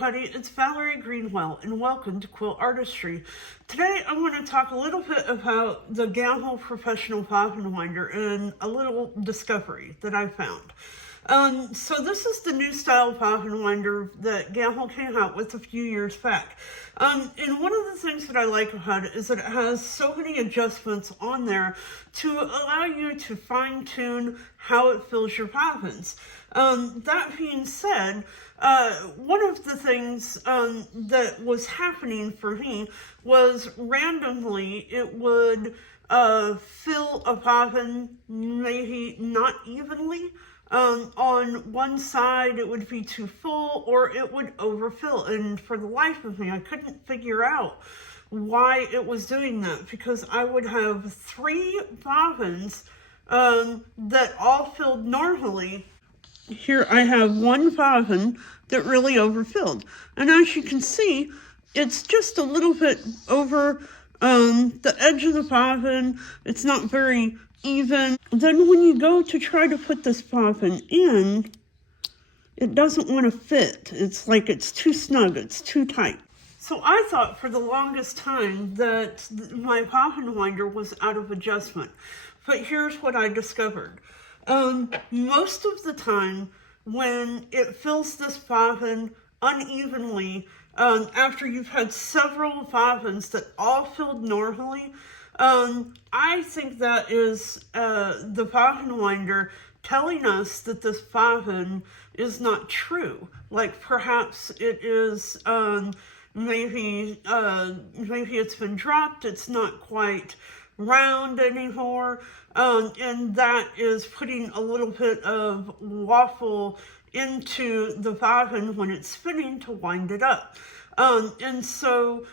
everybody, it's Valerie Greenwell and welcome to Quilt Artistry. Today I'm going to talk a little bit about the Gamble Professional Bobbin Winder and a little discovery that I found. So this is the new style bobbin winder that Gamble came out with a few years back. And one of the things that I like about it is that it has so many adjustments on there to allow you to fine tune how it fills your bobbins. That being said, one of the things that was happening for me was randomly it would fill a bobbin maybe not evenly. On one side it would be too full or it would overfill, and for the life of me I couldn't figure out why it was doing that, because I would have 3 bobbins that all filled normally. Here I have one bobbin that really overfilled, and as you can see it's just a little bit over the edge of the bobbin. It's not very even. Then when you go to try to put this bobbin in, it doesn't want to fit. It's like it's too snug, it's too tight. So I thought for the longest time that my bobbin winder was out of adjustment. But here's what I discovered. Most of the time when it fills this bobbin unevenly, after you've had several bobbins that all filled normally, I think that is the bobbin winder telling us that this bobbin is not true. Like perhaps it is maybe it's been dropped, it's not quite round anymore, and that is putting a little bit of waffle into the bobbin when it's spinning to wind it up. And so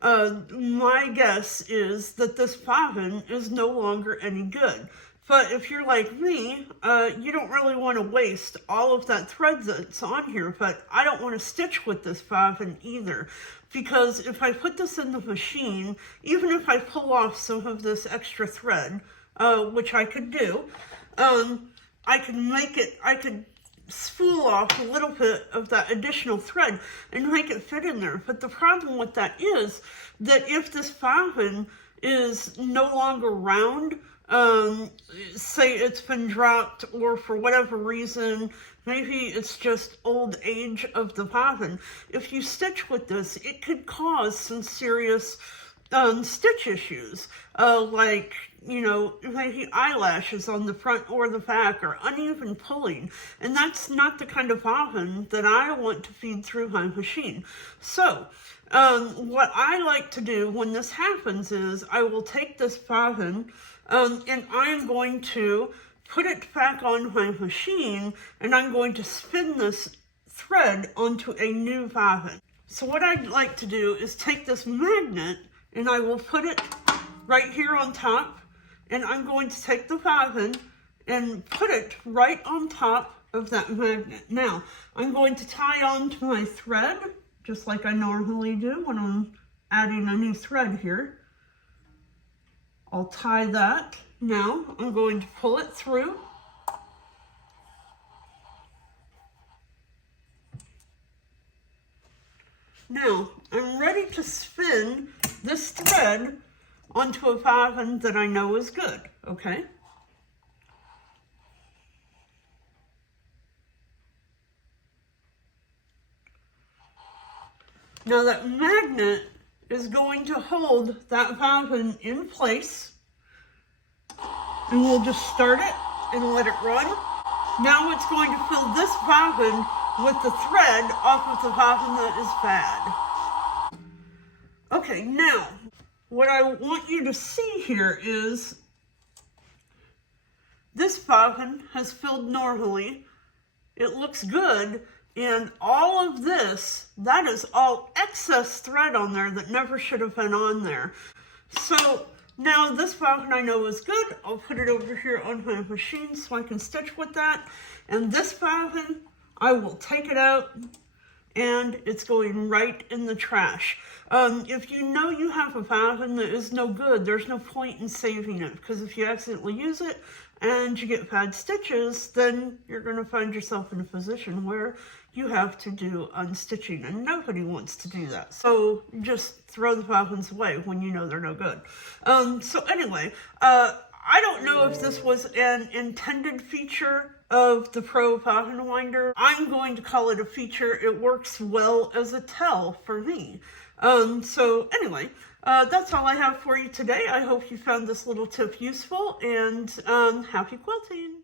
my guess is that this bobbin is no longer any good. But if you're like me, you don't really want to waste all of that thread that's on here, but I don't want to stitch with this bobbin either, because if I put this in the machine, even if I pull off some of this extra thread, which I could do, I could spool off a little bit of that additional thread and make it fit in there. But the problem with that is that if this bobbin is no longer round, say it's been dropped or for whatever reason, maybe it's just old age of the bobbin, if you stitch with this, it could cause some serious stitch issues, like, you know, maybe eyelashes on the front or the back, or uneven pulling, and that's not the kind of bobbin that I want to feed through my machine. So what I like to do when this happens is I will take this bobbin and I'm going to put it back on my machine, and I'm going to spin this thread onto a new bobbin. So what I'd like to do is take this magnet and I will put it right here on top, and I'm going to take the bobbin and put it right on top of that magnet. Now, I'm going to tie on to my thread, just like I normally do when I'm adding a new thread here. I'll tie that. Now, I'm going to pull it through. Now, I'm ready to spin this thread onto a bobbin that I know is good, okay? Now that magnet is going to hold that bobbin in place, and we'll just start it and let it run. Now it's going to fill this bobbin with the thread off of the bobbin that is bad. Okay, now, what I want you to see here is this bobbin has filled normally. It looks good, and all of this, that is all excess thread on there that never should have been on there. So now this bobbin I know is good. I'll put it over here on my machine so I can stitch with that. And this bobbin, I will take it out and it's going right in the trash. If you know you have a bobbin that is no good, there's no point in saving it, because if you accidentally use it, and you get bad stitches, then you're going to find yourself in a position where you have to do unstitching, and nobody wants to do that. So just throw the bobbins away when you know they're no good. So anyway, I don't know if this was an intended feature of the Pro Bobbin Winder. I'm going to call it a feature. It works well as a tell for me. So anyway, that's all I have for you today. I hope you found this little tip useful, and happy quilting!